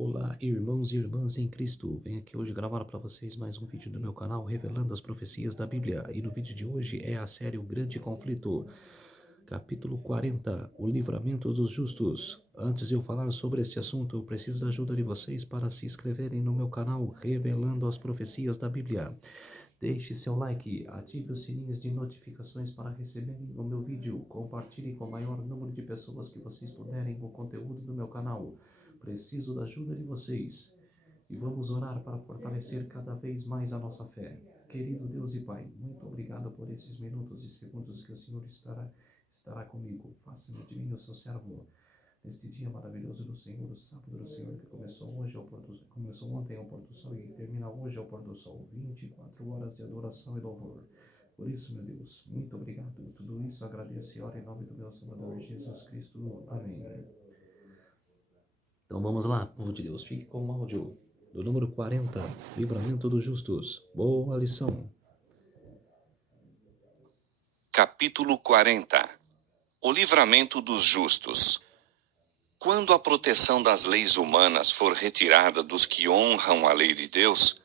Olá, irmãos e irmãs em Cristo. Venho aqui hoje gravar para vocês mais um vídeo do meu canal revelando as profecias da Bíblia. E no vídeo de hoje é a série O Grande Conflito, capítulo 40, O Livramento dos Justos. Antes de eu falar sobre esse assunto, eu preciso da ajuda de vocês para se inscreverem no meu canal revelando as profecias da Bíblia. Deixe seu like, ative os sininhos de notificações para receberem o meu vídeo. Compartilhe com o maior número de pessoas que vocês puderem o conteúdo do meu canal. Preciso da ajuda de vocês. E vamos orar para fortalecer cada vez mais a nossa fé. Querido Deus e Pai, muito obrigado por esses minutos e segundos que o Senhor estará comigo. Faça-me de mim o seu servo. Neste dia maravilhoso do Senhor, o sábado do Senhor que começou ontem ao pôr do sol e termina hoje ao pôr do sol, 24 horas de adoração e louvor. Por isso, meu Deus, muito obrigado. Tudo isso agradeço e oro em nome do meu Salvador Jesus Cristo. Amém. Então vamos lá, povo de Deus, fique com o áudio do número 40, Livramento dos Justos. Boa lição. Capítulo 40. O livramento dos justos. Quando a proteção das leis humanas for retirada dos que honram a lei de Deus,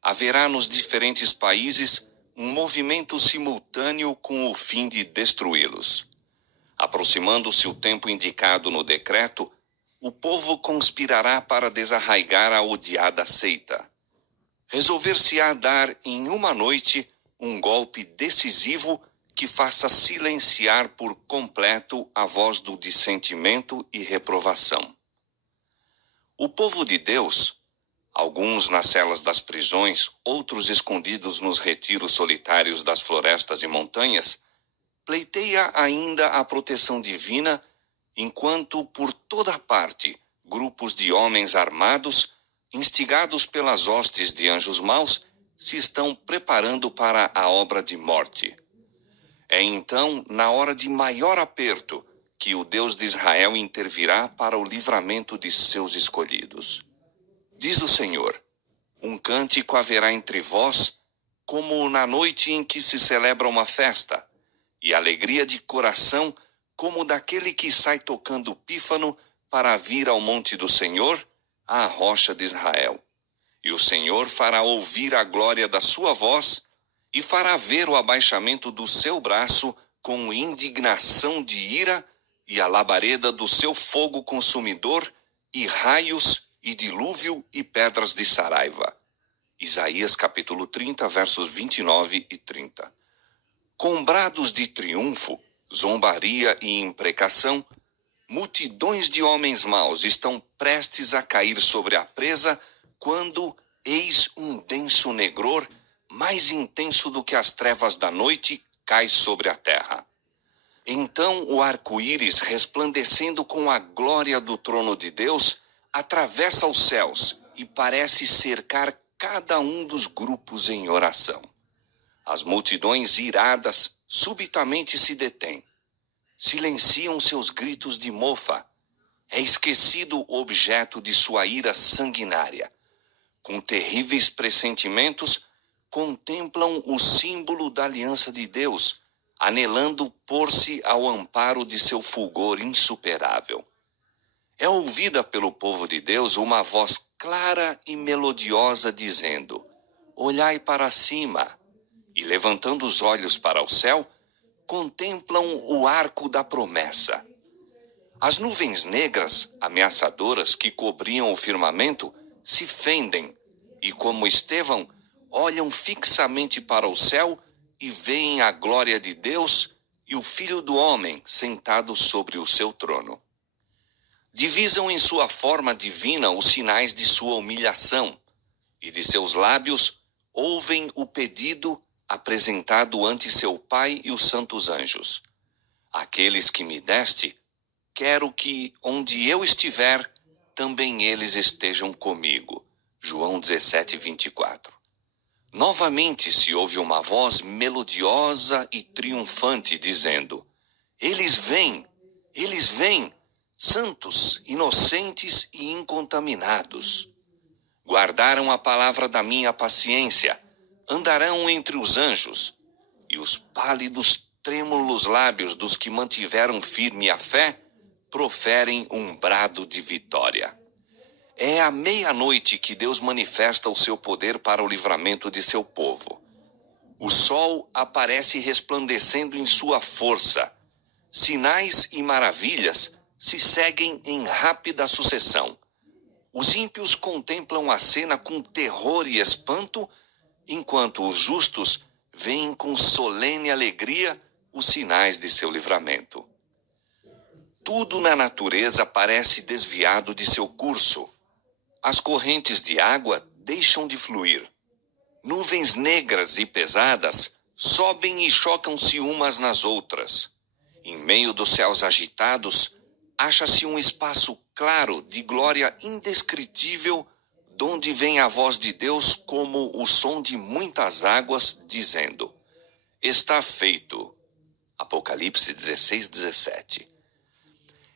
haverá nos diferentes países um movimento simultâneo com o fim de destruí-los. Aproximando-se o tempo indicado no decreto, o povo conspirará para desarraigar a odiada seita. Resolver-se-á dar em uma noite um golpe decisivo que faça silenciar por completo a voz do dissentimento e reprovação. O povo de Deus, alguns nas celas das prisões, outros escondidos nos retiros solitários das florestas e montanhas, pleiteia ainda a proteção divina, enquanto por toda parte grupos de homens armados, instigados pelas hostes de anjos maus, se estão preparando para a obra de morte. É então, na hora de maior aperto, que o Deus de Israel intervirá para o livramento de seus escolhidos. Diz o Senhor: um cântico haverá entre vós, como na noite em que se celebra uma festa, e alegria de coração, como daquele que sai tocando pífano para vir ao monte do Senhor, à rocha de Israel. E o Senhor fará ouvir a glória da sua voz, e fará ver o abaixamento do seu braço com indignação de ira, e a labareda do seu fogo consumidor, e raios, e dilúvio, e pedras de saraiva. Isaías capítulo 30, versos 29 e 30. Com brados de triunfo, zombaria e imprecação, multidões de homens maus estão prestes a cair sobre a presa, quando eis um denso negror, mais intenso do que as trevas da noite, cai sobre a terra. Então o arco-íris, resplandecendo com a glória do trono de Deus, atravessa os céus e parece cercar cada um dos grupos em oração. As multidões iradas subitamente se detêm. Silenciam seus gritos de mofa. É esquecido o objeto de sua ira sanguinária. Com terríveis pressentimentos, contemplam o símbolo da aliança de Deus, anelando pôr-se ao amparo de seu fulgor insuperável. É ouvida pelo povo de Deus uma voz clara e melodiosa dizendo: olhai para cima, e levantando os olhos para o céu, contemplam o arco da promessa. As nuvens negras, ameaçadoras que cobriam o firmamento, se fendem, e como Estevão, olham fixamente para o céu e veem a glória de Deus e o Filho do Homem sentado sobre o seu trono. Divisam em sua forma divina os sinais de sua humilhação, e de seus lábios ouvem o pedido apresentado ante seu Pai e os santos anjos. Aqueles que me deste, quero que, onde eu estiver, também eles estejam comigo. João 17, 24. Novamente se ouve uma voz melodiosa e triunfante dizendo: eles vêm, santos, inocentes e incontaminados. Guardaram a palavra da minha paciência, andarão entre os anjos, e os pálidos, trêmulos lábios dos que mantiveram firme a fé proferem um brado de vitória. É à meia-noite que Deus manifesta o seu poder para o livramento de seu povo. O sol aparece resplandecendo em sua força. Sinais e maravilhas se seguem em rápida sucessão. Os ímpios contemplam a cena com terror e espanto, enquanto os justos veem com solene alegria os sinais de seu livramento. Tudo na natureza parece desviado de seu curso. As correntes de água deixam de fluir. Nuvens negras e pesadas sobem e chocam-se umas nas outras. Em meio dos céus agitados, acha-se um espaço claro de glória indescritível, donde vem a voz de Deus como o som de muitas águas, dizendo: Está feito. Apocalipse 16:17.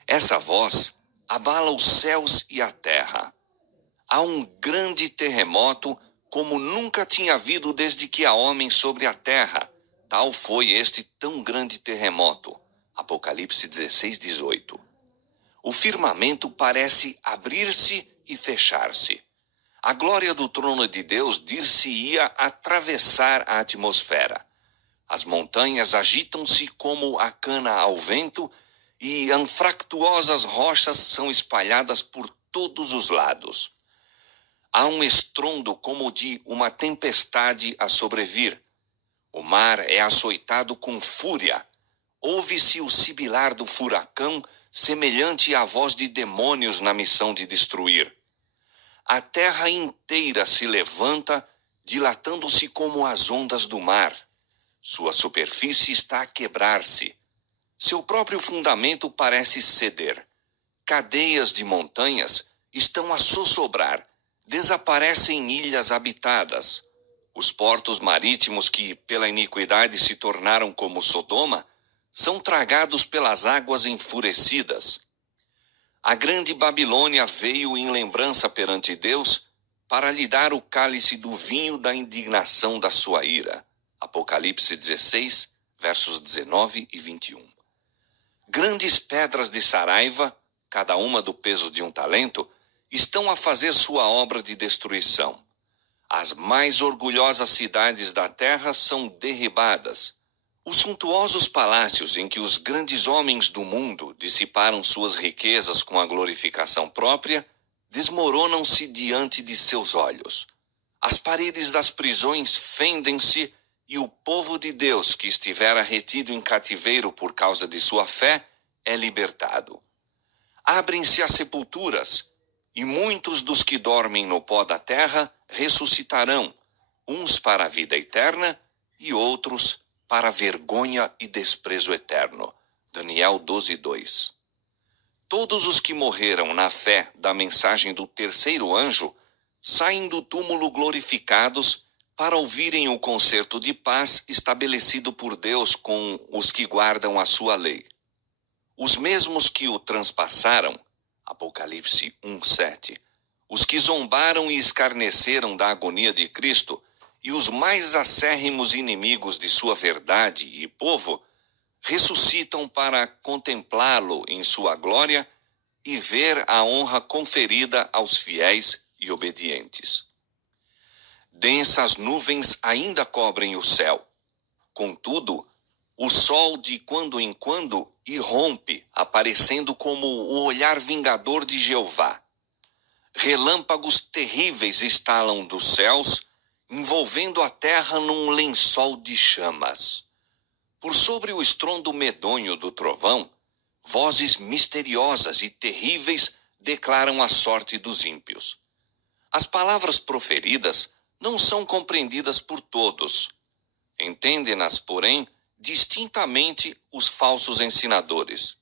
Essa voz abala os céus e a terra. Há um grande terremoto, como nunca tinha havido desde que há homem sobre a terra. Tal foi este tão grande terremoto. Apocalipse 16:18. O firmamento parece abrir-se e fechar-se. A glória do trono de Deus dir-se-ia atravessar a atmosfera. As montanhas agitam-se como a cana ao vento, e anfractuosas rochas são espalhadas por todos os lados. Há um estrondo como de uma tempestade a sobrevir. O mar é açoitado com fúria. Ouve-se o sibilar do furacão, semelhante à voz de demônios na missão de destruir. A terra inteira se levanta, dilatando-se como as ondas do mar. Sua superfície está a quebrar-se. Seu próprio fundamento parece ceder. Cadeias de montanhas estão a sossobrar. Desaparecem ilhas habitadas. Os portos marítimos que, pela iniquidade, se tornaram como Sodoma, são tragados pelas águas enfurecidas. A grande Babilônia veio em lembrança perante Deus para lhe dar o cálice do vinho da indignação da sua ira. Apocalipse 16, versos 19 e 21. Grandes pedras de saraiva, cada uma do peso de um talento, estão a fazer sua obra de destruição. As mais orgulhosas cidades da terra são derribadas. Os suntuosos palácios em que os grandes homens do mundo dissiparam suas riquezas com a glorificação própria, desmoronam-se diante de seus olhos. As paredes das prisões fendem-se, e o povo de Deus que estivera retido em cativeiro por causa de sua fé é libertado. Abrem-se as sepulturas, e muitos dos que dormem no pó da terra ressuscitarão, uns para a vida eterna e outros para vergonha e desprezo eterno. Daniel 12:2. Todos os que morreram na fé da mensagem do terceiro anjo saem do túmulo glorificados para ouvirem o concerto de paz estabelecido por Deus com os que guardam a sua lei. Os mesmos que o transpassaram, Apocalipse 1:7, os que zombaram e escarneceram da agonia de Cristo, e os mais acérrimos inimigos de sua verdade e povo, ressuscitam para contemplá-lo em sua glória e ver a honra conferida aos fiéis e obedientes. Densas nuvens ainda cobrem o céu. Contudo, o sol de quando em quando irrompe, aparecendo como o olhar vingador de Jeová. Relâmpagos terríveis estalam dos céus, envolvendo a terra num lençol de chamas. Por sobre o estrondo medonho do trovão, vozes misteriosas e terríveis declaram a sorte dos ímpios. As palavras proferidas não são compreendidas por todos. Entendem-nas, porém, distintamente os falsos ensinadores.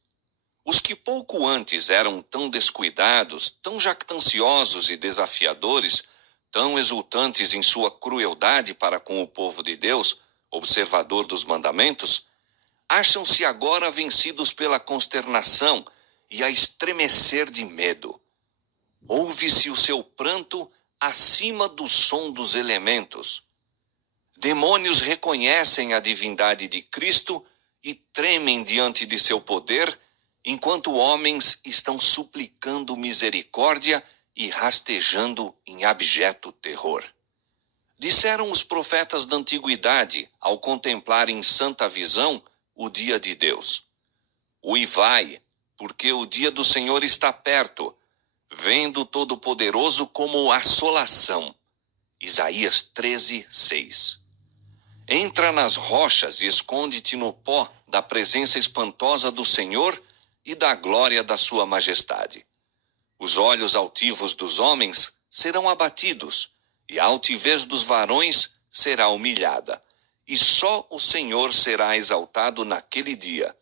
Os que pouco antes eram tão descuidados, tão jactanciosos e desafiadores, tão exultantes em sua crueldade para com o povo de Deus, observador dos mandamentos, acham-se agora vencidos pela consternação e a estremecer de medo. Ouve-se o seu pranto acima do som dos elementos. Demônios reconhecem a divindade de Cristo e tremem diante de seu poder, enquanto homens estão suplicando misericórdia e rastejando em abjeto terror. Disseram os profetas da antiguidade, ao contemplarem em santa visão o dia de Deus: Uivai, porque o dia do Senhor está perto, vendo o Todo-Poderoso como assolação. Isaías 13:6. Entra nas rochas e esconde-te no pó da presença espantosa do Senhor e da glória da sua majestade. Os olhos altivos dos homens serão abatidos, e a altivez dos varões será humilhada, e só o Senhor será exaltado naquele dia.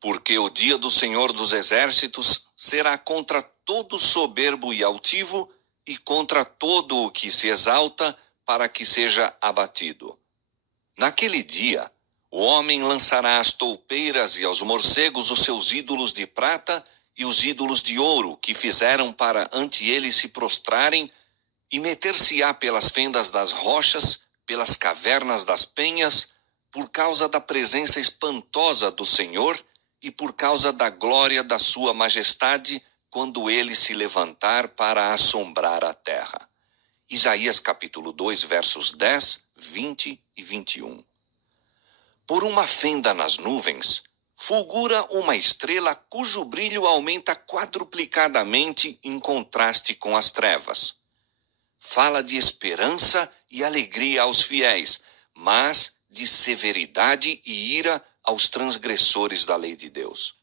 Porque o dia do Senhor dos Exércitos será contra todo soberbo e altivo, e contra todo o que se exalta, para que seja abatido. Naquele dia, o homem lançará às toupeiras e aos morcegos os seus ídolos de prata e os ídolos de ouro que fizeram para ante ele se prostrarem, e meter-se-á pelas fendas das rochas, pelas cavernas das penhas, por causa da presença espantosa do Senhor e por causa da glória da sua majestade, quando ele se levantar para assombrar a terra. Isaías capítulo 2, versos 10, 20 e 21. Por uma fenda nas nuvens, fulgura uma estrela cujo brilho aumenta quadruplicadamente em contraste com as trevas. Fala de esperança e alegria aos fiéis, mas de severidade e ira aos transgressores da lei de Deus.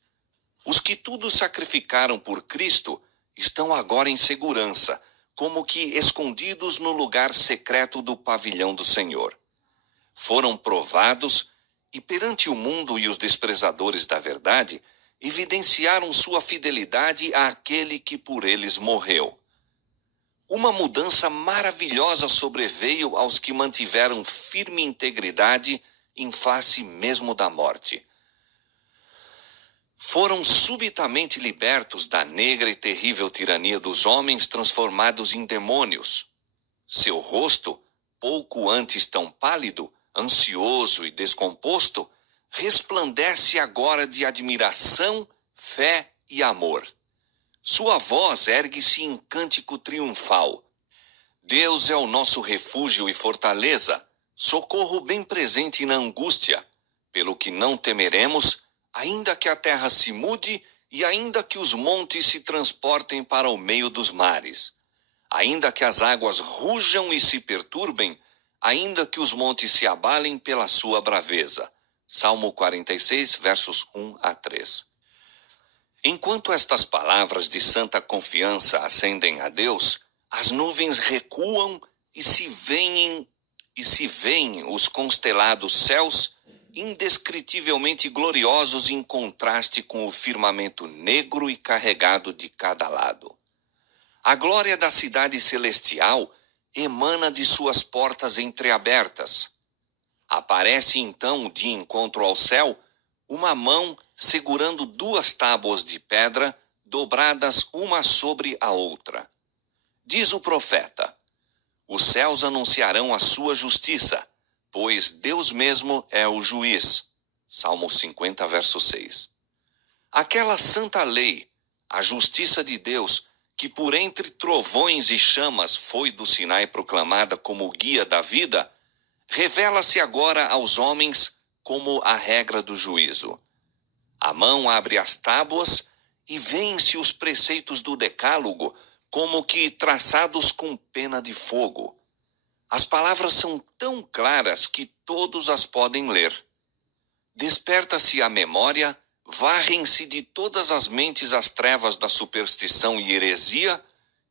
Os que tudo sacrificaram por Cristo estão agora em segurança, como que escondidos no lugar secreto do pavilhão do Senhor. Foram provados e perante o mundo e os desprezadores da verdade, evidenciaram sua fidelidade àquele que por eles morreu. Uma mudança maravilhosa sobreveio aos que mantiveram firme integridade em face mesmo da morte. Foram subitamente libertos da negra e terrível tirania dos homens transformados em demônios. Seu rosto, pouco antes tão pálido, ansioso e descomposto, resplandece agora de admiração, fé e amor. Sua voz ergue-se em cântico triunfal. Deus é o nosso refúgio e fortaleza, socorro bem presente na angústia, pelo que não temeremos, ainda que a terra se mude e ainda que os montes se transportem para o meio dos mares. Ainda que as águas rujam e se perturbem, ainda que os montes se abalem pela sua braveza. Salmo 46, versos 1 a 3. Enquanto estas palavras de santa confiança ascendem a Deus, as nuvens recuam e se veem os constelados céus, indescritivelmente gloriosos em contraste com o firmamento negro e carregado de cada lado. A glória da cidade celestial emana de suas portas entreabertas. Aparece então, de encontro ao céu, uma mão segurando duas tábuas de pedra, dobradas uma sobre a outra. Diz o profeta: os céus anunciarão a sua justiça, pois Deus mesmo é o juiz. Salmo 50, verso 6. Aquela santa lei, a justiça de Deus, que por entre trovões e chamas foi do Sinai proclamada como guia da vida, revela-se agora aos homens como a regra do juízo. A mão abre as tábuas e vêem-se os preceitos do decálogo, como que traçados com pena de fogo. As palavras são tão claras que todos as podem ler. Desperta-se a memória, varrem-se de todas as mentes as trevas da superstição e heresia,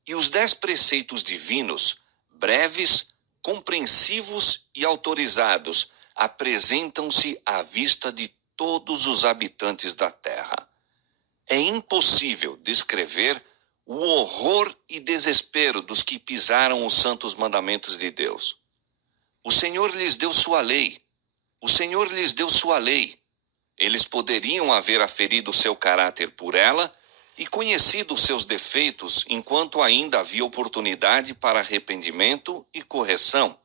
e os 10 preceitos divinos, breves, compreensivos e autorizados, apresentam-se à vista de todos os habitantes da terra. É impossível descrever o horror e desespero dos que pisaram os santos mandamentos de Deus. O Senhor lhes deu sua lei. O Senhor lhes deu sua lei. Eles poderiam haver aferido seu caráter por ela e conhecido seus defeitos enquanto ainda havia oportunidade para arrependimento e correção.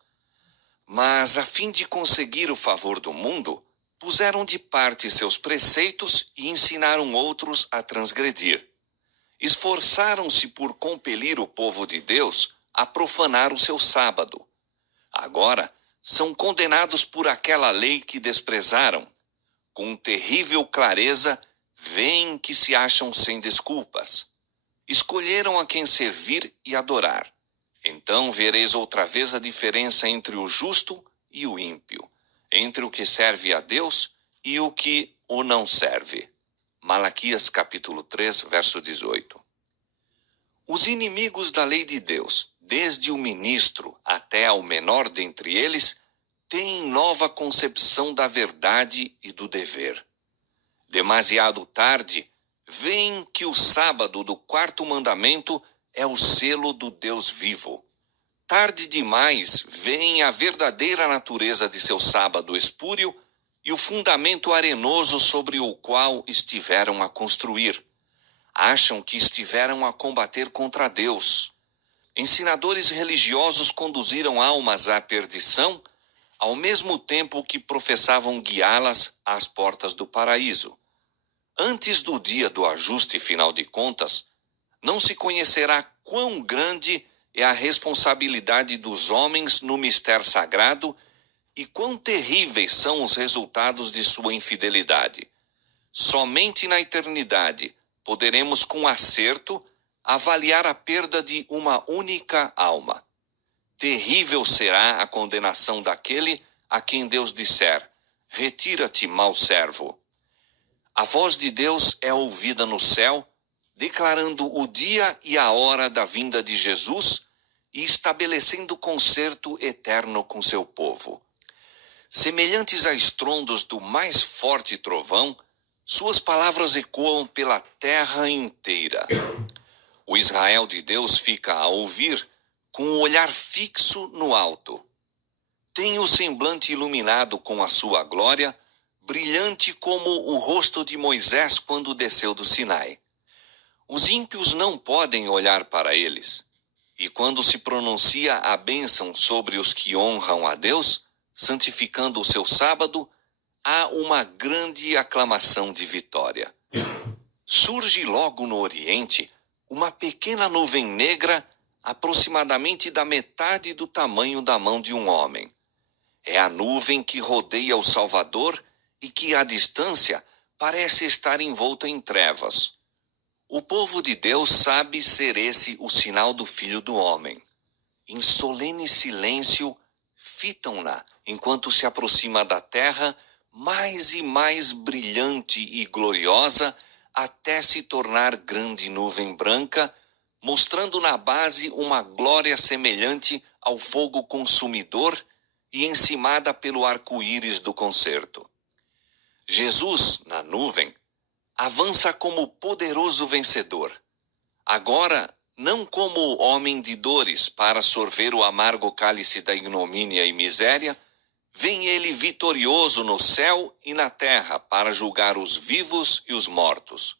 Mas, a fim de conseguir o favor do mundo, puseram de parte seus preceitos e ensinaram outros a transgredir. esforçaram-se por compelir o povo de Deus a profanar o seu sábado. Agora, são condenados por aquela lei que desprezaram. Com terrível clareza, veem que se acham sem desculpas. Escolheram a quem servir e adorar. Então vereis outra vez a diferença entre o justo e o ímpio, entre o que serve a Deus e o que o não serve. Malaquias capítulo 3, verso 18. Os inimigos da lei de Deus, desde o ministro até ao menor dentre eles, têm nova concepção da verdade e do dever. Demasiado tarde, veem que o sábado do quarto mandamento é o selo do Deus vivo. Tarde demais, veem a verdadeira natureza de seu sábado espúrio e o fundamento arenoso sobre o qual estiveram a construir. Acham que estiveram a combater contra Deus. Ensinadores religiosos conduziram almas à perdição, ao mesmo tempo que professavam guiá-las às portas do paraíso. Antes do dia do ajuste final de contas, não se conhecerá quão grande é a responsabilidade dos homens no mistério sagrado e quão terríveis são os resultados de sua infidelidade. Somente na eternidade poderemos com acerto avaliar a perda de uma única alma. Terrível será a condenação daquele a quem Deus disser: retira-te, mau servo. A voz de Deus é ouvida no céu, declarando o dia e a hora da vinda de Jesus e estabelecendo concerto eterno com seu povo. Semelhantes a estrondos do mais forte trovão, suas palavras ecoam pela terra inteira. O Israel de Deus fica a ouvir com o olhar fixo no alto. Tem o semblante iluminado com a sua glória, brilhante como o rosto de Moisés quando desceu do Sinai. Os ímpios não podem olhar para eles, e quando se pronuncia a bênção sobre os que honram a Deus, santificando o seu sábado, há uma grande aclamação de vitória. Surge logo no Oriente uma pequena nuvem negra, aproximadamente da metade do tamanho da mão de um homem. É a nuvem que rodeia o Salvador e que, à distância, parece estar envolta em trevas. O povo de Deus sabe ser esse o sinal do Filho do Homem. Em solene silêncio, fitam-na enquanto se aproxima da terra, mais e mais brilhante e gloriosa, até se tornar grande nuvem branca, mostrando na base uma glória semelhante ao fogo consumidor e encimada pelo arco-íris do concerto. Jesus, na nuvem, avança como poderoso vencedor. Agora, não como homem de dores para sorver o amargo cálice da ignomínia e miséria, vem ele vitorioso no céu e na terra para julgar os vivos e os mortos.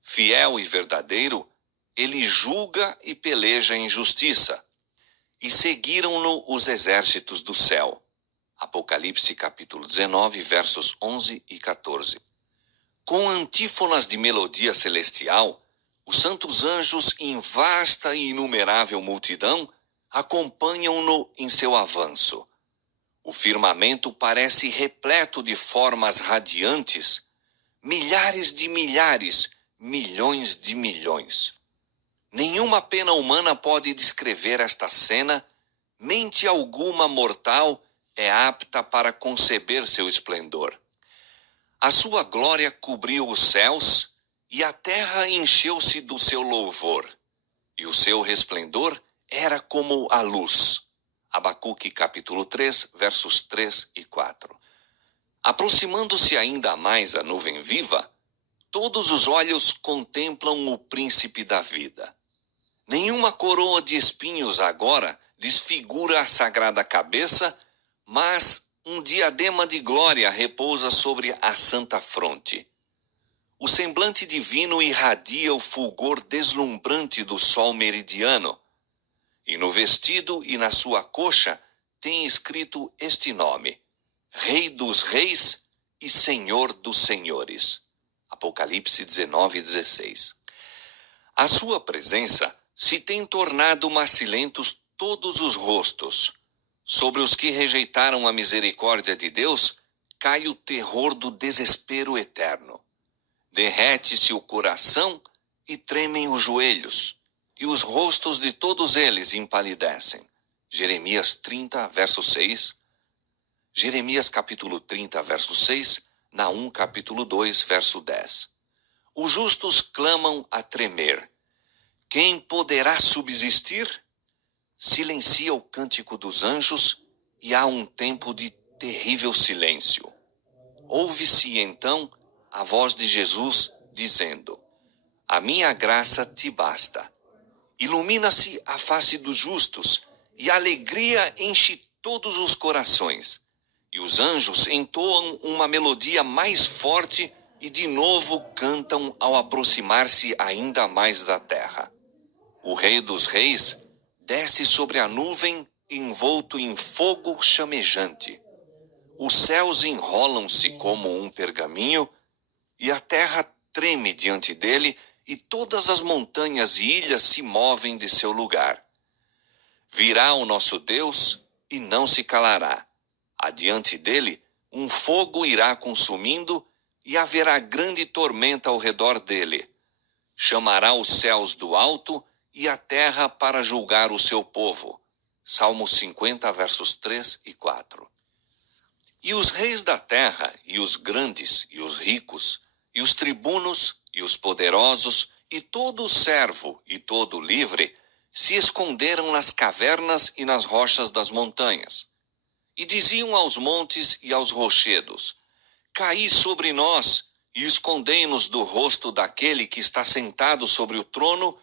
Fiel e verdadeiro, ele julga e peleja em justiça. E seguiram-no os exércitos do céu. Apocalipse capítulo 19, versos 11 e 14. Com antífonas de melodia celestial, os santos anjos em vasta e inumerável multidão acompanham-no em seu avanço. O firmamento parece repleto de formas radiantes, milhares de milhares, milhões de milhões. Nenhuma pena humana pode descrever esta cena, mente alguma mortal é apta para conceber seu esplendor. A sua glória cobriu os céus e a terra encheu-se do seu louvor, e o seu resplendor era como a luz. Abacuque capítulo 3, versos 3 e 4. Aproximando-se ainda mais a nuvem viva, todos os olhos contemplam o príncipe da vida. Nenhuma coroa de espinhos agora desfigura a sagrada cabeça, mas um diadema de glória repousa sobre a santa fronte. O semblante divino irradia o fulgor deslumbrante do sol meridiano, e no vestido e na sua coxa tem escrito este nome: Rei dos Reis e Senhor dos Senhores. Apocalipse 19, 16. A sua presença se tem tornado macilentos todos os rostos. Sobre os que rejeitaram a misericórdia de Deus, cai o terror do desespero eterno. Derrete-se o coração e tremem os joelhos, e os rostos de todos eles empalidecem. Jeremias 30, verso 6. Jeremias capítulo 30, verso 6. Naum capítulo 2, verso 10. Os justos clamam a tremer. Quem poderá subsistir? Silencia o cântico dos anjos e há um tempo de terrível silêncio. Ouve-se então a voz de Jesus dizendo: a minha graça te basta. Ilumina-se a face dos justos e a alegria enche todos os corações. E os anjos entoam uma melodia mais forte e de novo cantam ao aproximar-se ainda mais da terra. O Rei dos Reis desce sobre a nuvem envolto em fogo chamejante. Os céus enrolam-se como um pergaminho e a terra treme diante dele e todas as montanhas e ilhas se movem de seu lugar. Virá o nosso Deus e não se calará. Adiante dele, um fogo irá consumindo e haverá grande tormenta ao redor dele. Chamará os céus do alto e a terra para julgar o seu povo. Salmo 50, versos 3 e 4. E os reis da terra, e os grandes, e os ricos, e os tribunos, e os poderosos, e todo servo, e todo livre, se esconderam nas cavernas e nas rochas das montanhas. E diziam aos montes e aos rochedos: caí sobre nós, e escondei-nos do rosto daquele que está sentado sobre o trono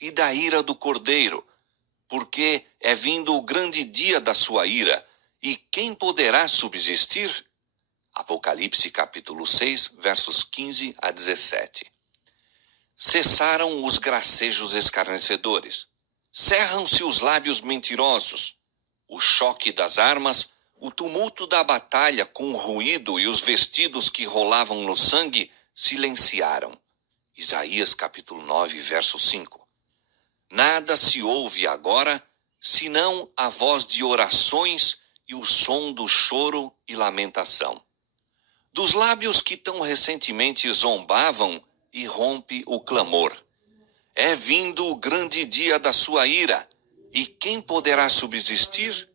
e da ira do Cordeiro, porque é vindo o grande dia da sua ira, e quem poderá subsistir? Apocalipse capítulo 6, versos 15 a 17. Cessaram os gracejos escarnecedores. Cerram-se os lábios mentirosos. O choque das armas, o tumulto da batalha com o ruído e os vestidos que rolavam no sangue silenciaram. Isaías capítulo 9, verso 5. Nada se ouve agora, senão a voz de orações e o som do choro e lamentação. Dos lábios que tão recentemente zombavam, irrompe o clamor. É vindo o grande dia da sua ira, e quem poderá subsistir?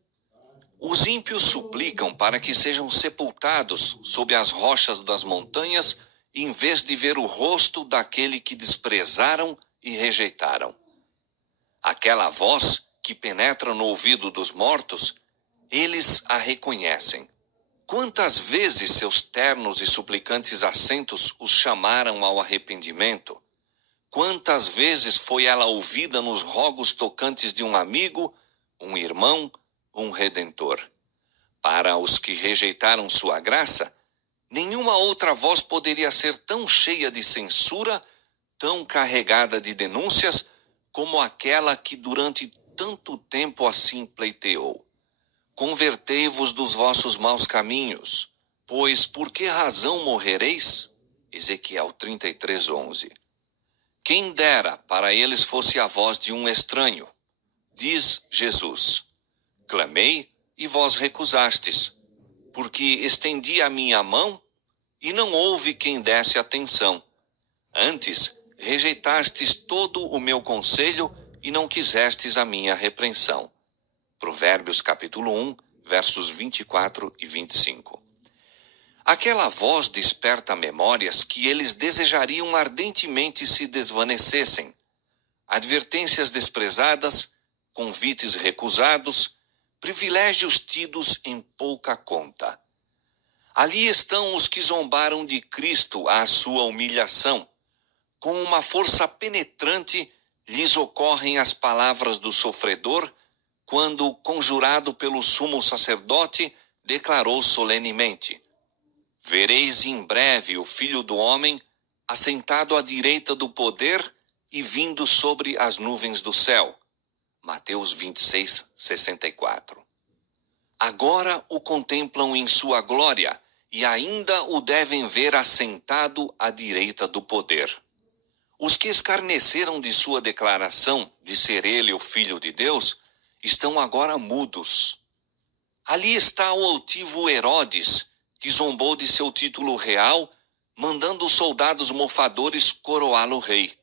Os ímpios suplicam para que sejam sepultados sob as rochas das montanhas, em vez de ver o rosto daquele que desprezaram e rejeitaram. Aquela voz que penetra no ouvido dos mortos, eles a reconhecem. Quantas vezes seus ternos e suplicantes assentos os chamaram ao arrependimento? Quantas vezes foi ela ouvida nos rogos tocantes de um amigo, um irmão, um redentor? Para os que rejeitaram sua graça, nenhuma outra voz poderia ser tão cheia de censura, tão carregada de denúncias, como aquela que durante tanto tempo assim pleiteou. Convertei-vos dos vossos maus caminhos, pois por que razão morrereis? Ezequiel 33, 11. Quem dera para eles fosse a voz de um estranho. Diz Jesus: clamei e vós recusastes, porque estendi a minha mão e não houve quem desse atenção. Antes, rejeitastes todo o meu conselho e não quisestes a minha repreensão. Provérbios capítulo 1, versos 24 e 25. Aquela voz desperta memórias que eles desejariam ardentemente se desvanecessem. Advertências desprezadas, convites recusados, privilégios tidos em pouca conta. Ali estão os que zombaram de Cristo à sua humilhação. Com uma força penetrante, lhes ocorrem as palavras do sofredor, quando, conjurado pelo sumo sacerdote, declarou solenemente: vereis em breve o Filho do Homem, assentado à direita do poder e vindo sobre as nuvens do céu. Mateus 26, 64. Agora o contemplam em sua glória, e ainda o devem ver assentado à direita do poder. Os que escarneceram de sua declaração de ser ele o Filho de Deus, estão agora mudos. Ali está o altivo Herodes, que zombou de seu título real, mandando os soldados mofadores coroá-lo rei.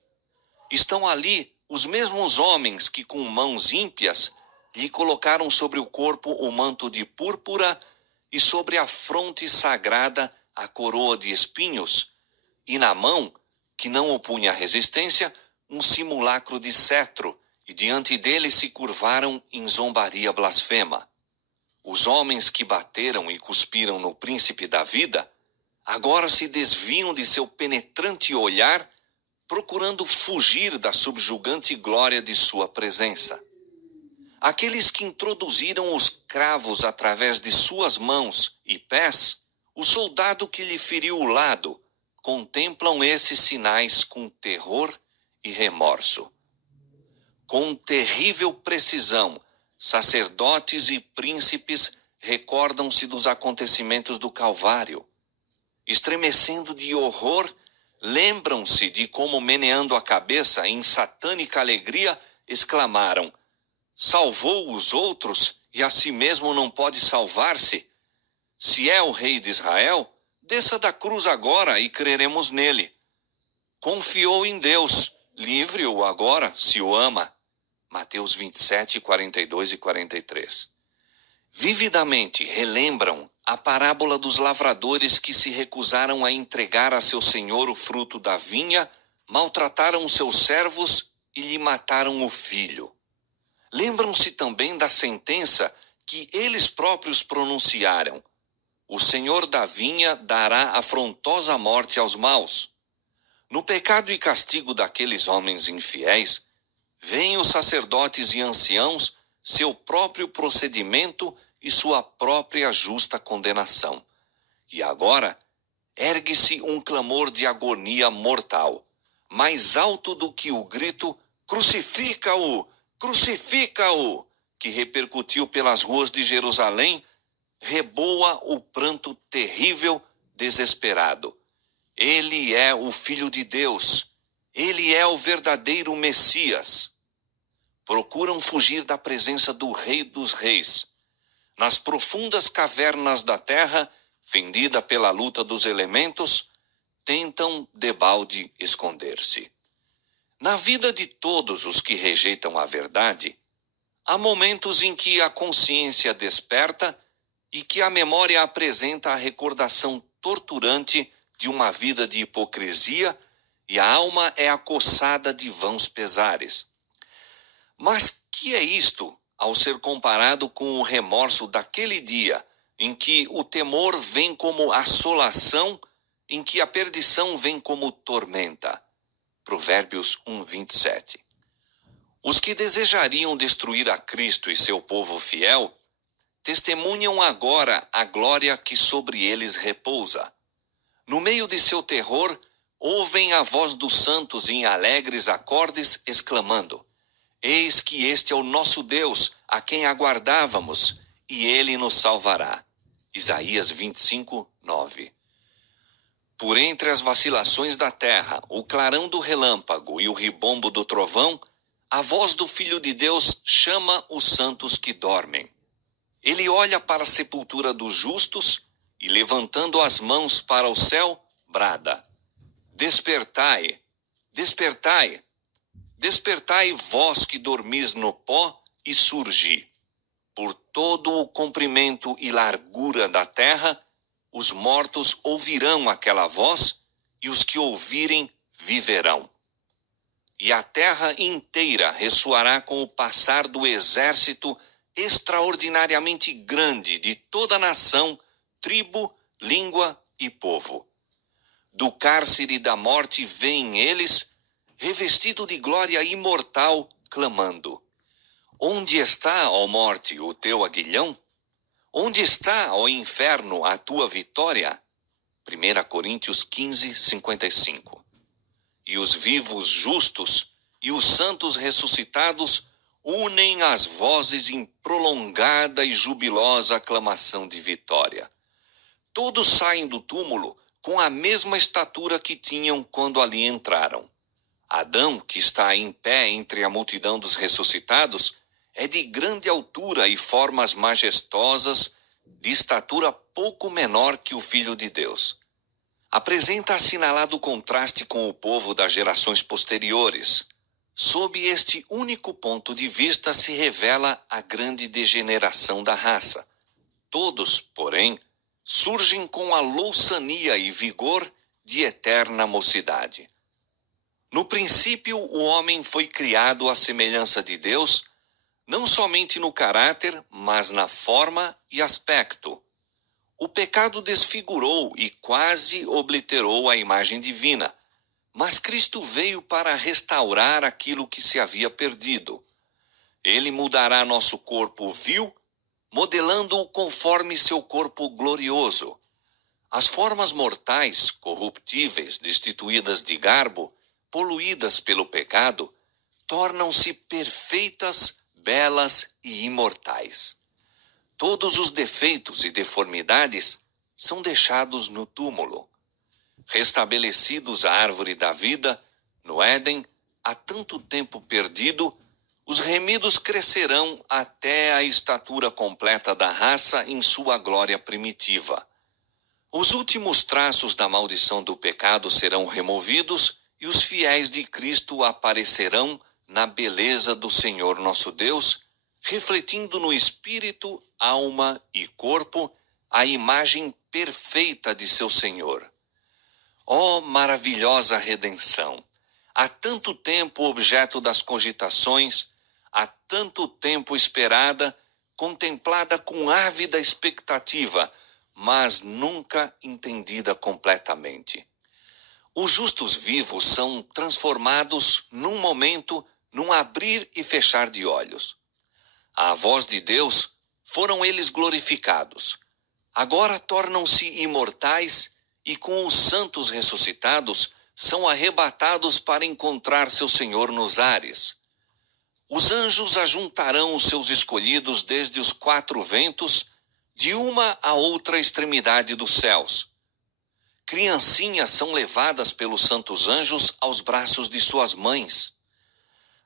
Estão ali os mesmos homens que com mãos ímpias lhe colocaram sobre o corpo o manto de púrpura e sobre a fronte sagrada a coroa de espinhos, e na mão, que não opunha resistência, um simulacro de cetro, e diante dele se curvaram em zombaria blasfema. Os homens que bateram e cuspiram no príncipe da vida, agora se desviam de seu penetrante olhar, procurando fugir da subjugante glória de sua presença. Aqueles que introduziram os cravos através de suas mãos e pés, o soldado que lhe feriu o lado, contemplam esses sinais com terror e remorso. Com terrível precisão, sacerdotes e príncipes recordam-se dos acontecimentos do Calvário. Estremecendo de horror, lembram-se de como, meneando a cabeça em satânica alegria, exclamaram: salvou os outros e a si mesmo não pode salvar-se? Se é o rei de Israel, desça da cruz agora e creremos nele. Confiou em Deus, livre-o agora, se o ama. Mateus 27, 42 e 43. Vividamente relembram a parábola dos lavradores que se recusaram a entregar a seu senhor o fruto da vinha, maltrataram os seus servos e lhe mataram o filho. Lembram-se também da sentença que eles próprios pronunciaram: o senhor da vinha dará afrontosa morte aos maus. No pecado e castigo daqueles homens infiéis, veem os sacerdotes e anciãos seu próprio procedimento e sua própria justa condenação. E agora ergue-se um clamor de agonia mortal, mais alto do que o grito "Crucifica-o! Crucifica-o!", que repercutiu pelas ruas de Jerusalém. Reboa o pranto terrível, desesperado. Ele é o Filho de Deus. Ele é o verdadeiro Messias. Procuram fugir da presença do Rei dos Reis. Nas profundas cavernas da terra, fendida pela luta dos elementos, tentam debalde esconder-se. Na vida de todos os que rejeitam a verdade, há momentos em que a consciência desperta e que a memória apresenta a recordação torturante de uma vida de hipocrisia e a alma é acossada de vãos pesares. Mas que é isto ao ser comparado com o remorso daquele dia em que o temor vem como assolação, em que a perdição vem como tormenta? Provérbios 1:27. Os que desejariam destruir a Cristo e seu povo fiel testemunham agora a glória que sobre eles repousa. No meio de seu terror, ouvem a voz dos santos em alegres acordes, exclamando: eis que este é o nosso Deus, a quem aguardávamos, e ele nos salvará. Isaías 25:9. Por entre as vacilações da terra, o clarão do relâmpago e o ribombo do trovão, a voz do Filho de Deus chama os santos que dormem. Ele olha para a sepultura dos justos e, levantando as mãos para o céu, brada: despertai, despertai, despertai vós que dormis no pó e surgi. Por todo o comprimento e largura da terra, os mortos ouvirão aquela voz, e os que ouvirem viverão. E a terra inteira ressoará com o passar do exército extraordinariamente grande de toda nação, tribo, língua e povo. Do cárcere da morte vêm eles, revestido de glória imortal, clamando: onde está, ó morte, o teu aguilhão? Onde está, ó inferno, a tua vitória? 1 Coríntios 15:55. E os vivos justos e os santos ressuscitados unem as vozes em prolongada e jubilosa aclamação de vitória. Todos saem do túmulo com a mesma estatura que tinham quando ali entraram. Adão, que está em pé entre a multidão dos ressuscitados, é de grande altura e formas majestosas, de estatura pouco menor que o Filho de Deus. Apresenta assinalado contraste com o povo das gerações posteriores. Sob este único ponto de vista se revela a grande degeneração da raça. Todos, porém, surgem com a louçania e vigor de eterna mocidade. No princípio, o homem foi criado à semelhança de Deus, não somente no caráter, mas na forma e aspecto. O pecado desfigurou e quase obliterou a imagem divina, mas Cristo veio para restaurar aquilo que se havia perdido. Ele mudará nosso corpo vil, modelando-o conforme seu corpo glorioso. As formas mortais, corruptíveis, destituídas de garbo, poluídas pelo pecado, tornam-se perfeitas, belas e imortais. Todos os defeitos e deformidades são deixados no túmulo. Restabelecidos à árvore da vida, no Éden, há tanto tempo perdido, os remidos crescerão até a estatura completa da raça em sua glória primitiva. Os últimos traços da maldição do pecado serão removidos e os fiéis de Cristo aparecerão na beleza do Senhor nosso Deus, refletindo no espírito, alma e corpo a imagem perfeita de seu Senhor. Ó maravilhosa redenção! Há tanto tempo objeto das cogitações, há tanto tempo esperada, contemplada com ávida expectativa, mas nunca entendida completamente. Os justos vivos são transformados num momento, num abrir e fechar de olhos. À voz de Deus, foram eles glorificados. Agora tornam-se imortais e com os santos ressuscitados são arrebatados para encontrar seu Senhor nos ares. Os anjos ajuntarão os seus escolhidos desde os quatro ventos, de uma a outra extremidade dos céus. Criancinhas são levadas pelos santos anjos aos braços de suas mães.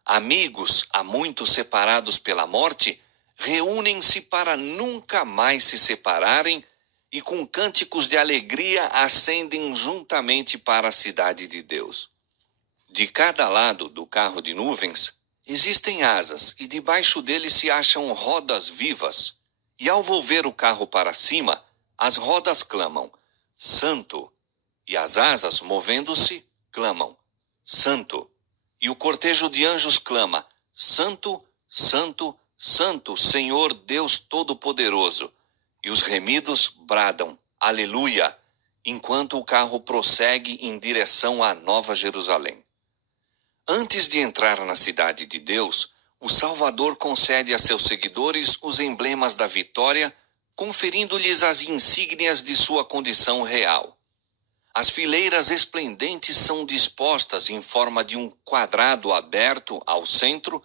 Amigos, há muito separados pela morte, reúnem-se para nunca mais se separarem e com cânticos de alegria ascendem juntamente para a cidade de Deus. De cada lado do carro de nuvens existem asas e debaixo deles se acham rodas vivas. E ao volver o carro para cima, as rodas clamam, Santo, e as asas, movendo-se, clamam, Santo. E o cortejo de anjos clama, Santo, Santo, Santo, Senhor Deus Todo-Poderoso. E os remidos bradam, Aleluia, enquanto o carro prossegue em direção à Nova Jerusalém. Antes de entrar na cidade de Deus, o Salvador concede a seus seguidores os emblemas da vitória, conferindo-lhes as insígnias de sua condição real. As fileiras esplendentes são dispostas em forma de um quadrado aberto ao centro,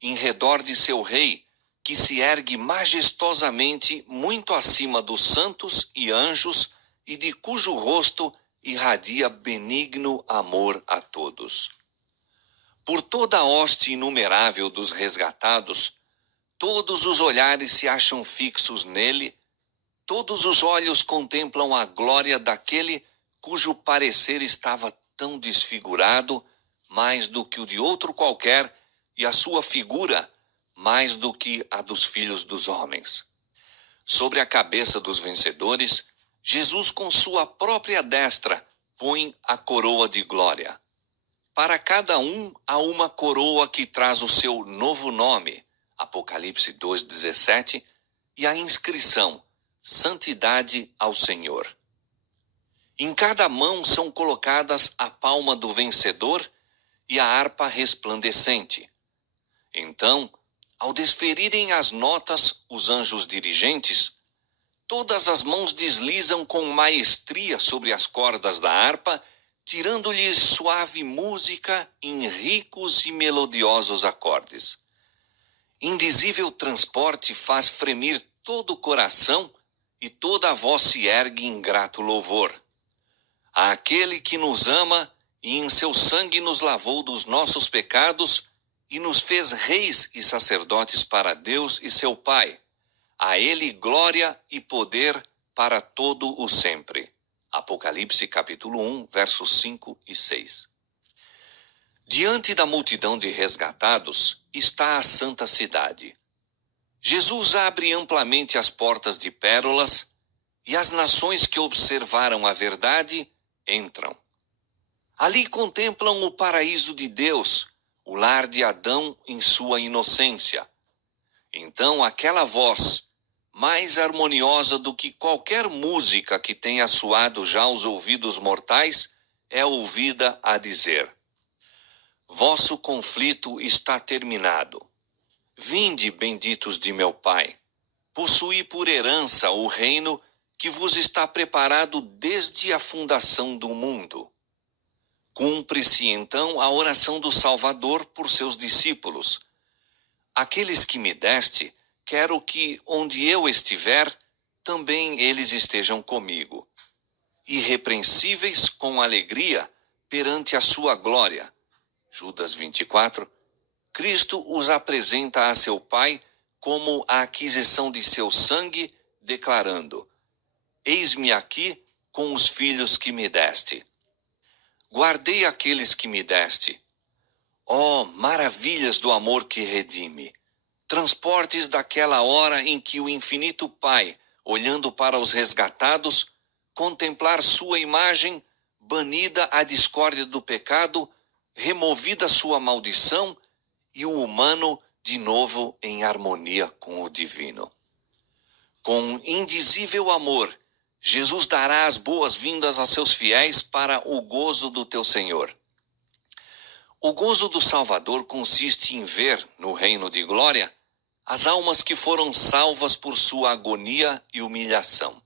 em redor de seu rei, que se ergue majestosamente muito acima dos santos e anjos e de cujo rosto irradia benigno amor a todos. Por toda a hoste inumerável dos resgatados, todos os olhares se acham fixos nele, todos os olhos contemplam a glória daquele cujo parecer estava tão desfigurado, mais do que o de outro qualquer, e a sua figura, mais do que a dos filhos dos homens. Sobre a cabeça dos vencedores, Jesus com sua própria destra põe a coroa de glória. Para cada um há uma coroa que traz o seu novo nome, Apocalipse 2,17, e a inscrição, Santidade ao Senhor. Em cada mão são colocadas a palma do vencedor e a harpa resplandecente. Então, ao desferirem as notas, os anjos dirigentes, todas as mãos deslizam com maestria sobre as cordas da harpa, tirando-lhes suave música em ricos e melodiosos acordes. Indizível transporte faz fremir todo o coração e toda a voz se ergue em grato louvor. Àquele que nos ama e em seu sangue nos lavou dos nossos pecados e nos fez reis e sacerdotes para Deus e seu Pai. A ele glória e poder para todo o sempre. Apocalipse capítulo 1, versos 5 e 6. Diante da multidão de resgatados está a santa cidade. Jesus abre amplamente as portas de pérolas e as nações que observaram a verdade entram. Ali contemplam o paraíso de Deus, o lar de Adão em sua inocência. Então aquela voz, mais harmoniosa do que qualquer música que tenha soado já aos ouvidos mortais, é ouvida a dizer: vosso conflito está terminado. Vinde, benditos de meu Pai, possuí por herança o reino que vos está preparado desde a fundação do mundo. Cumpre-se então a oração do Salvador por seus discípulos. Aqueles que me deste, quero que, onde eu estiver, também eles estejam comigo. Irrepreensíveis com alegria perante a sua glória. Judas 24. Cristo os apresenta a seu Pai como a aquisição de seu sangue, declarando: eis-me aqui com os filhos que me deste. Guardei aqueles que me deste. Ó, maravilhas do amor que redime! Transportes daquela hora em que o infinito Pai, olhando para os resgatados, contemplar sua imagem, banida a discórdia do pecado, removida sua maldição, e o humano de novo em harmonia com o divino. Com indizível amor, Jesus dará as boas-vindas a seus fiéis para o gozo do teu Senhor. O gozo do Salvador consiste em ver, no reino de glória, as almas que foram salvas por sua agonia e humilhação.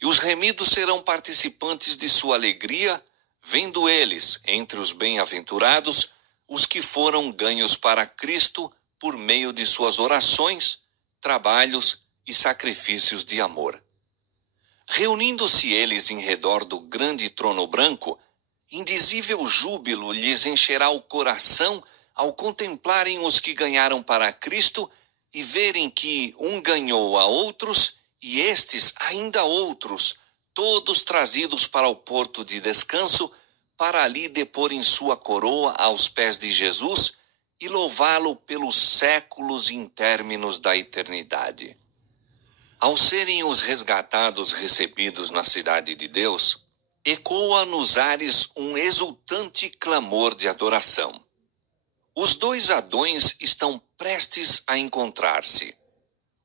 E os remidos serão participantes de sua alegria, vendo eles, entre os bem-aventurados, os que foram ganhos para Cristo por meio de suas orações, trabalhos e sacrifícios de amor. Reunindo-se eles em redor do grande trono branco, indizível júbilo lhes encherá o coração ao contemplarem os que ganharam para Cristo e verem que um ganhou a outros e estes ainda outros, todos trazidos para o porto de descanso, para ali deporem sua coroa aos pés de Jesus e louvá-lo pelos séculos intérminos da eternidade. Ao serem os resgatados recebidos na cidade de Deus, ecoa nos ares um exultante clamor de adoração. Os dois Adões estão prestes a encontrar-se.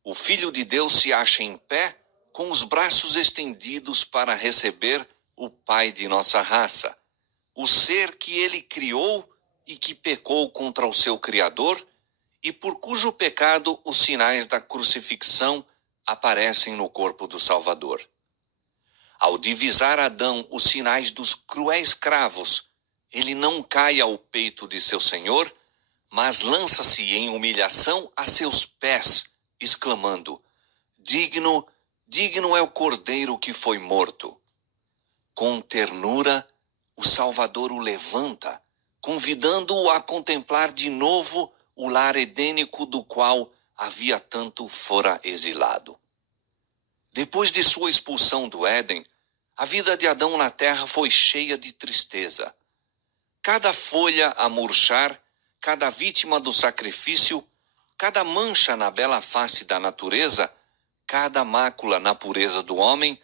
O Filho de Deus se acha em pé, com os braços estendidos para receber o Pai de nossa raça, o ser que ele criou e que pecou contra o seu Criador, e por cujo pecado os sinais da crucifixão aparecem no corpo do Salvador. Ao divisar Adão os sinais dos cruéis cravos, ele não cai ao peito de seu Senhor, mas lança-se em humilhação a seus pés, exclamando: digno, digno é o Cordeiro que foi morto. Com ternura, o Salvador o levanta, convidando-o a contemplar de novo o lar edênico do qual havia tanto fora exilado. Depois de sua expulsão do Éden, a vida de Adão na terra foi cheia de tristeza. Cada folha a murchar, cada vítima do sacrifício, cada mancha na bela face da natureza, cada mácula na pureza do homem,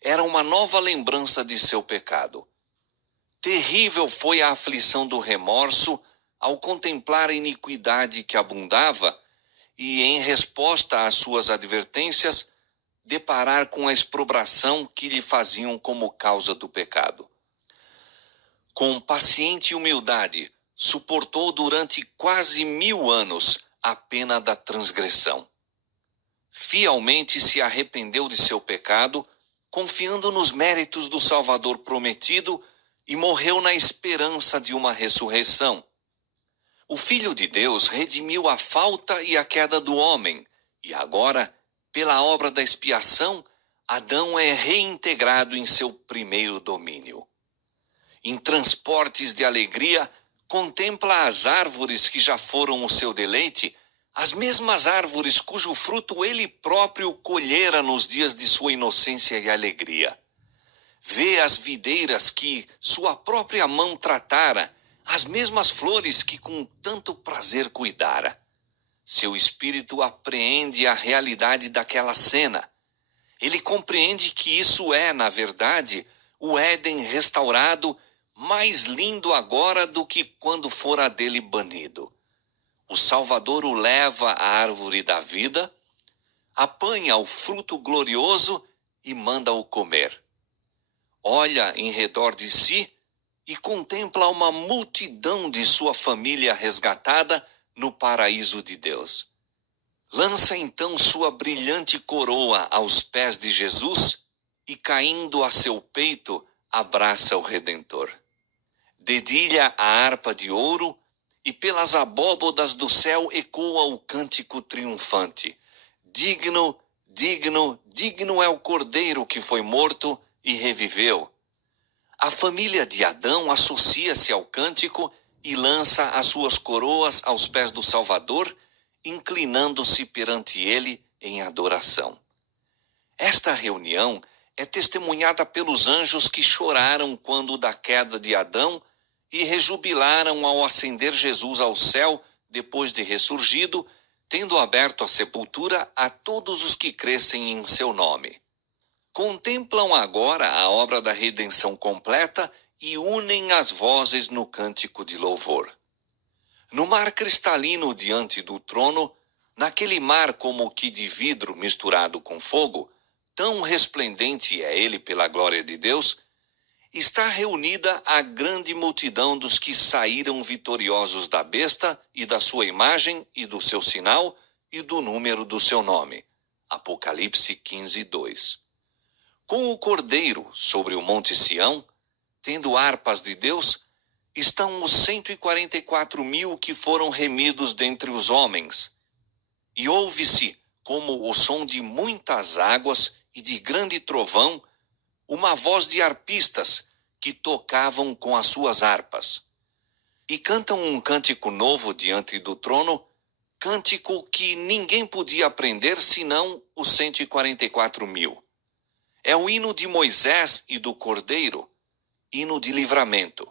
era uma nova lembrança de seu pecado. Terrível foi a aflição do remorso ao contemplar a iniquidade que abundava e, em resposta às suas advertências, deparar com a exprobração que lhe faziam como causa do pecado. Com paciente humildade, suportou durante quase 1000 anos a pena da transgressão. Fielmente se arrependeu de seu pecado, confiando nos méritos do Salvador prometido, e morreu na esperança de uma ressurreição. O Filho de Deus redimiu a falta e a queda do homem, e agora, pela obra da expiação, Adão é reintegrado em seu primeiro domínio. em transportes de alegria, contempla as árvores que já foram o seu deleite, as mesmas árvores cujo fruto ele próprio colhera nos dias de sua inocência e alegria. Vê as videiras que sua própria mão tratara, as mesmas flores que com tanto prazer cuidara. Seu espírito apreende a realidade daquela cena. Ele compreende que isso é, na verdade, o Éden restaurado, mais lindo agora do que quando fora dele banido. O Salvador o leva à árvore da vida, apanha o fruto glorioso e manda-o comer. Olha em redor de si e contempla uma multidão de sua família resgatada no paraíso de Deus. Lança então sua brilhante coroa aos pés de Jesus e, caindo a seu peito, abraça o Redentor. Dedilha a harpa de ouro e pelas abóbodas do céu ecoa o cântico triunfante. Digno, digno, digno é o Cordeiro que foi morto e reviveu. A família de Adão associa-se ao cântico e lança as suas coroas aos pés do Salvador, inclinando-se perante ele em adoração. Esta reunião é testemunhada pelos anjos que choraram quando da queda de Adão e rejubilaram ao ascender Jesus ao céu depois de ressurgido, tendo aberto a sepultura a todos os que crescem em seu nome. Contemplam agora a obra da redenção completa e unem as vozes no cântico de louvor. No mar cristalino diante do trono, naquele mar como que de vidro misturado com fogo, tão resplendente é ele pela glória de Deus, está reunida a grande multidão dos que saíram vitoriosos da besta e da sua imagem e do seu sinal e do número do seu nome. Apocalipse 15:2. Com o Cordeiro sobre o monte Sião, tendo harpas de Deus, estão os 144.000 que foram remidos dentre os homens. E ouve-se, como o som de muitas águas e de grande trovão, uma voz de harpistas que tocavam com as suas harpas. E cantam um cântico novo diante do trono, cântico que ninguém podia aprender senão os 144.000. É o hino de Moisés e do Cordeiro, hino de livramento.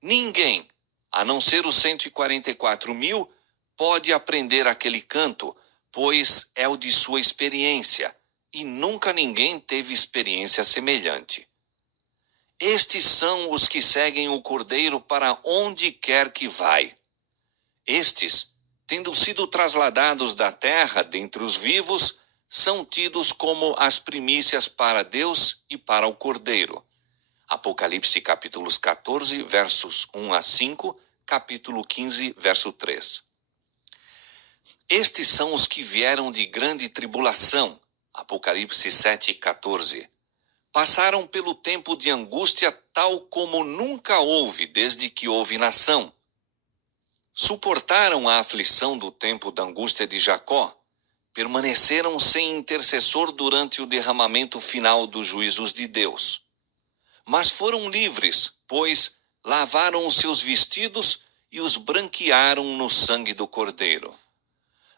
Ninguém, a não ser os 144.000, pode aprender aquele canto, pois é o de sua experiência, e nunca ninguém teve experiência semelhante. Estes são os que seguem o Cordeiro para onde quer que vai. Estes, tendo sido trasladados da terra dentre os vivos, são tidos como as primícias para Deus e para o Cordeiro. Apocalipse capítulos 14, versos 1 a 5, capítulo 15, verso 3. Estes são os que vieram de grande tribulação. Apocalipse 7, 14. Passaram pelo tempo de angústia tal como nunca houve desde que houve nação. Suportaram a aflição do tempo da angústia de Jacó. Permaneceram sem intercessor durante o derramamento final dos juízos de Deus. Mas foram livres, pois lavaram os seus vestidos e os branquearam no sangue do Cordeiro.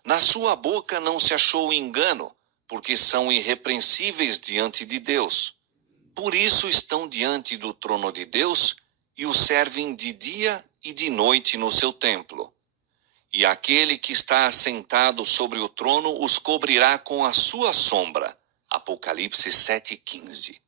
Na sua boca não se achou engano, porque são irrepreensíveis diante de Deus. Por isso estão diante do trono de Deus e o servem de dia e de noite no seu templo. E aquele que está assentado sobre o trono os cobrirá com a sua sombra. Apocalipse 7,15.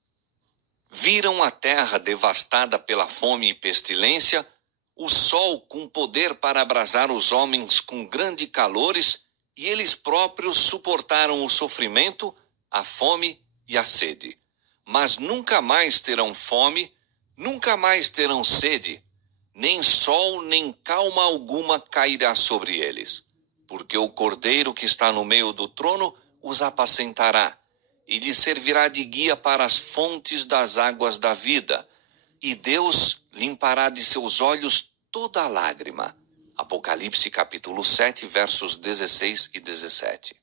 Viram a terra devastada pela fome e pestilência, o sol com poder para abrasar os homens com grande calores, e eles próprios suportaram o sofrimento, a fome e a sede. Mas nunca mais terão fome, nunca mais terão sede, nem sol nem calma alguma cairá sobre eles, porque o Cordeiro que está no meio do trono os apacentará, e lhes servirá de guia para as fontes das águas da vida, e Deus limpará de seus olhos toda lágrima. Apocalipse capítulo 7, versos 16 e 17.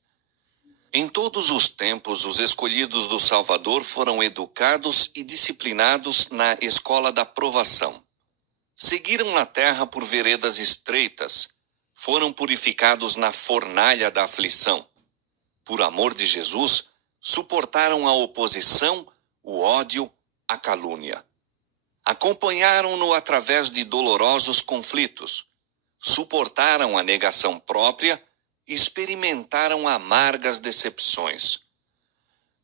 Em todos os tempos, os escolhidos do Salvador foram educados e disciplinados na escola da provação. Seguiram na terra por veredas estreitas, foram purificados na fornalha da aflição. Por amor de Jesus, suportaram a oposição, o ódio, a calúnia. Acompanharam-no através de dolorosos conflitos, suportaram a negação própria e experimentaram amargas decepções.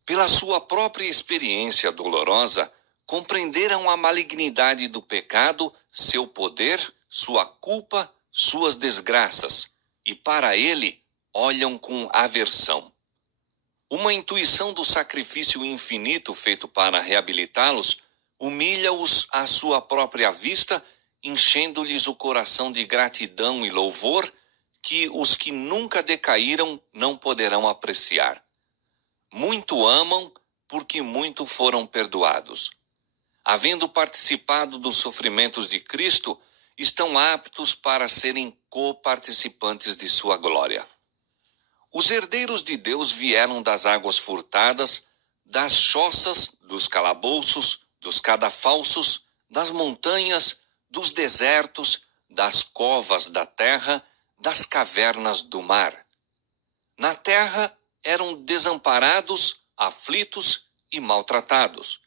Pela sua própria experiência dolorosa, compreenderam a malignidade do pecado, seu poder, sua culpa, suas desgraças, e para ele olham com aversão. Uma intuição do sacrifício infinito feito para reabilitá-los humilha-os à sua própria vista, enchendo-lhes o coração de gratidão e louvor que os que nunca decaíram não poderão apreciar. Muito amam, porque muito foram perdoados. Havendo participado dos sofrimentos de Cristo, estão aptos para serem co-participantes de sua glória. Os herdeiros de Deus vieram das águas furtadas, das choças, dos calabouços, dos cadafalsos, das montanhas, dos desertos, das covas da terra, das cavernas do mar. Na terra eram desamparados, aflitos e maltratados.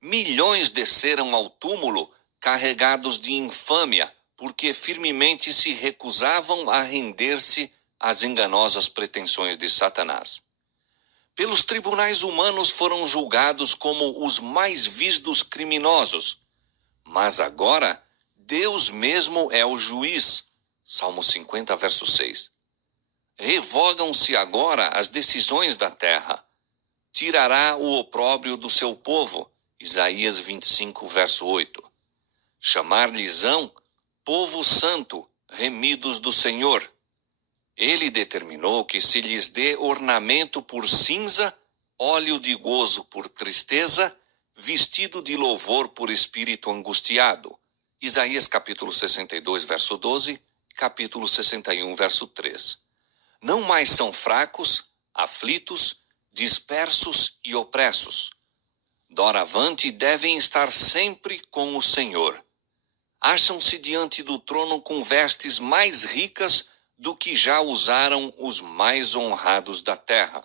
Milhões desceram ao túmulo carregados de infâmia, porque firmemente se recusavam a render-se às enganosas pretensões de Satanás. Pelos tribunais humanos foram julgados como os mais vis dos criminosos. Mas agora, Deus mesmo é o juiz. Salmo 50, verso 6. Revogam-se agora as decisões da terra. Tirará o opróbrio do seu povo. Isaías 25, verso 8. Chamar-lhes-ão povo santo, remidos do Senhor. Ele determinou que se lhes dê ornamento por cinza, óleo de gozo por tristeza, vestido de louvor por espírito angustiado. Isaías capítulo 62, verso 12, capítulo 61, verso 3. Não mais são fracos, aflitos, dispersos e opressos. Doravante devem estar sempre com o Senhor. Acham-se diante do trono com vestes mais ricas do que já usaram os mais honrados da terra.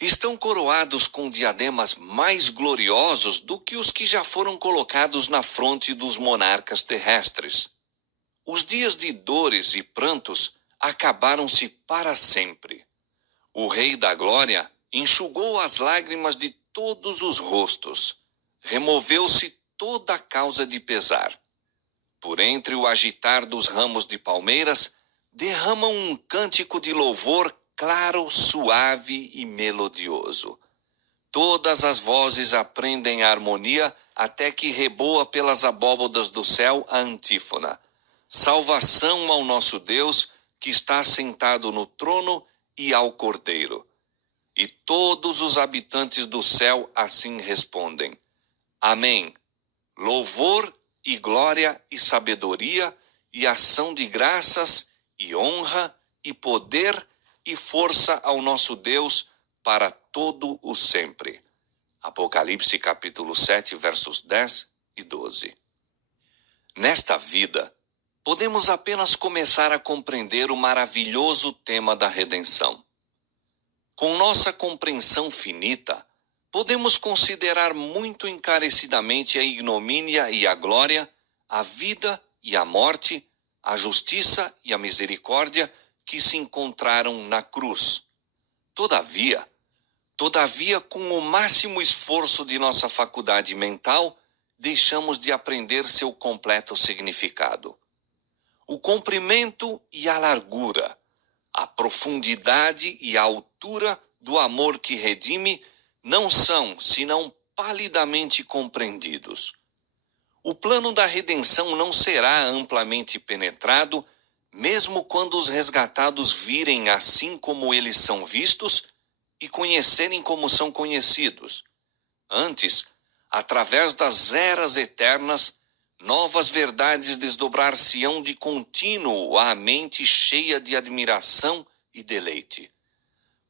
Estão coroados com diademas mais gloriosos do que os que já foram colocados na fronte dos monarcas terrestres. Os dias de dores e prantos acabaram-se para sempre. O Rei da Glória enxugou as lágrimas de todos os rostos. Removeu-se toda a causa de pesar. Por entre o agitar dos ramos de palmeiras, derramam um cântico de louvor claro, suave e melodioso. Todas as vozes aprendem a harmonia até que reboa pelas abóbodas do céu a antífona. Salvação ao nosso Deus, que está sentado no trono, e ao Cordeiro. E todos os habitantes do céu assim respondem. Amém. Louvor e glória e sabedoria e ação de graças e honra e poder e força ao nosso Deus para todo o sempre. Apocalipse capítulo 7, versos 10 e 12. Nesta vida, podemos apenas começar a compreender o maravilhoso tema da redenção. Com nossa compreensão finita, podemos considerar muito encarecidamente a ignomínia e a glória, a vida e a morte, a justiça e a misericórdia que se encontraram na cruz. Todavia, com o máximo esforço de nossa faculdade mental, deixamos de aprender seu completo significado. O comprimento e a largura, a profundidade e a altura do amor que redime não são, senão palidamente compreendidos. O plano da redenção não será amplamente penetrado, mesmo quando os resgatados virem assim como eles são vistos e conhecerem como são conhecidos. Antes, através das eras eternas, novas verdades desdobrar-se-ão de contínuo à mente cheia de admiração e deleite.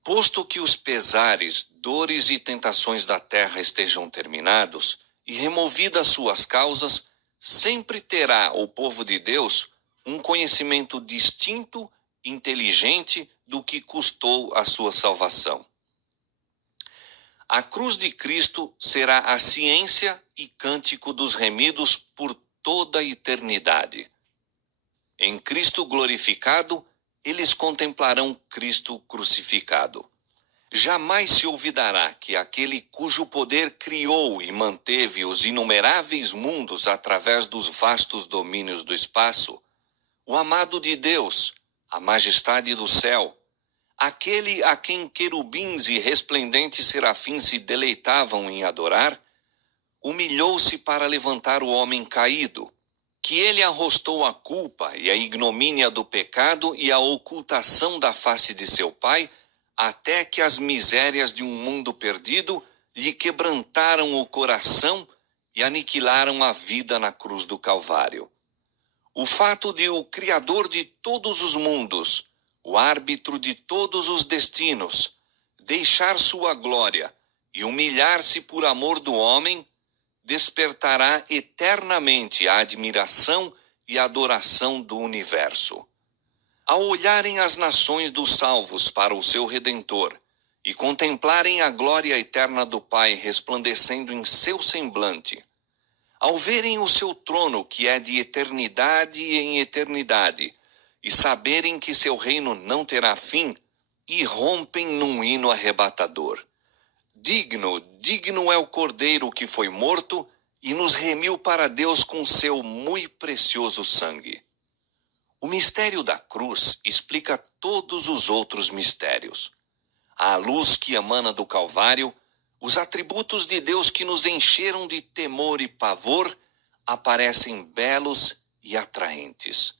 Posto que os pesares, dores e tentações da terra estejam terminados, e removidas suas causas, sempre terá o povo de Deus um conhecimento distinto, inteligente do que custou a sua salvação. A cruz de Cristo será a ciência e cântico dos remidos por toda a eternidade. Em Cristo glorificado, eles contemplarão Cristo crucificado. Jamais se olvidará que aquele cujo poder criou e manteve os inumeráveis mundos através dos vastos domínios do espaço, o amado de Deus, a majestade do céu, aquele a quem querubins e resplendentes serafins se deleitavam em adorar, humilhou-se para levantar o homem caído, que ele arrostou a culpa e a ignomínia do pecado e a ocultação da face de seu Pai, até que as misérias de um mundo perdido lhe quebrantaram o coração e aniquilaram a vida na cruz do Calvário. O fato de o Criador de todos os mundos, o árbitro de todos os destinos, deixar sua glória e humilhar-se por amor do homem, despertará eternamente a admiração e adoração do universo. Ao olharem as nações dos salvos para o seu Redentor e contemplarem a glória eterna do Pai resplandecendo em seu semblante, ao verem o seu trono que é de eternidade em eternidade, e saberem que seu reino não terá fim, irrompem num hino arrebatador. Digno, digno é o Cordeiro que foi morto e nos remiu para Deus com seu muito precioso sangue. O mistério da cruz explica todos os outros mistérios. À luz que emana do Calvário, os atributos de Deus que nos encheram de temor e pavor aparecem belos e atraentes.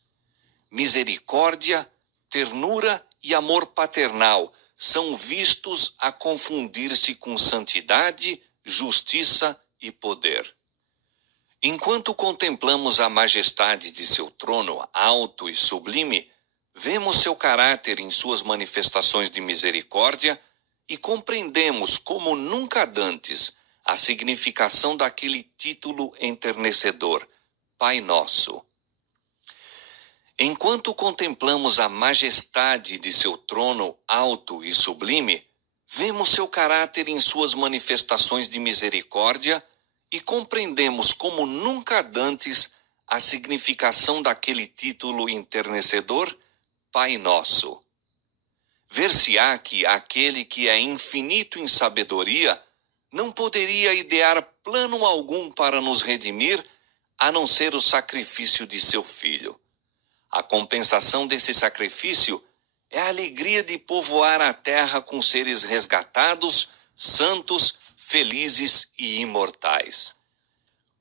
Misericórdia, ternura e amor paternal são vistos a confundir-se com santidade, justiça e poder. Enquanto contemplamos a majestade de seu trono alto e sublime, vemos seu caráter em suas manifestações de misericórdia e compreendemos como nunca dantes a significação daquele título enternecedor, Pai Nosso. Enquanto contemplamos a majestade de seu trono alto e sublime, vemos seu caráter em suas manifestações de misericórdia e compreendemos como nunca dantes a significação daquele título enternecedor, Pai Nosso. Ver-se-á que aquele que é infinito em sabedoria não poderia idear plano algum para nos redimir, a não ser o sacrifício de seu Filho. A compensação desse sacrifício é a alegria de povoar a terra com seres resgatados, santos, felizes e imortais.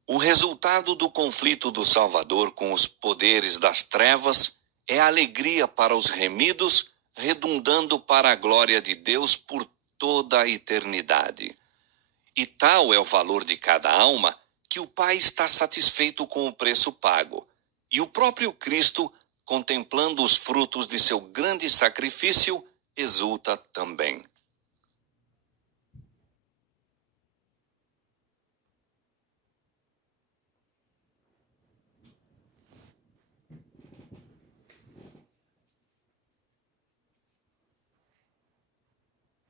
O resultado do conflito do Salvador com os poderes das trevas é a alegria para os remidos, redundando para a glória de Deus por toda a eternidade. E tal é o valor de cada alma que o Pai está satisfeito com o preço pago, e o próprio Cristo, contemplando os frutos de seu grande sacrifício, exulta também.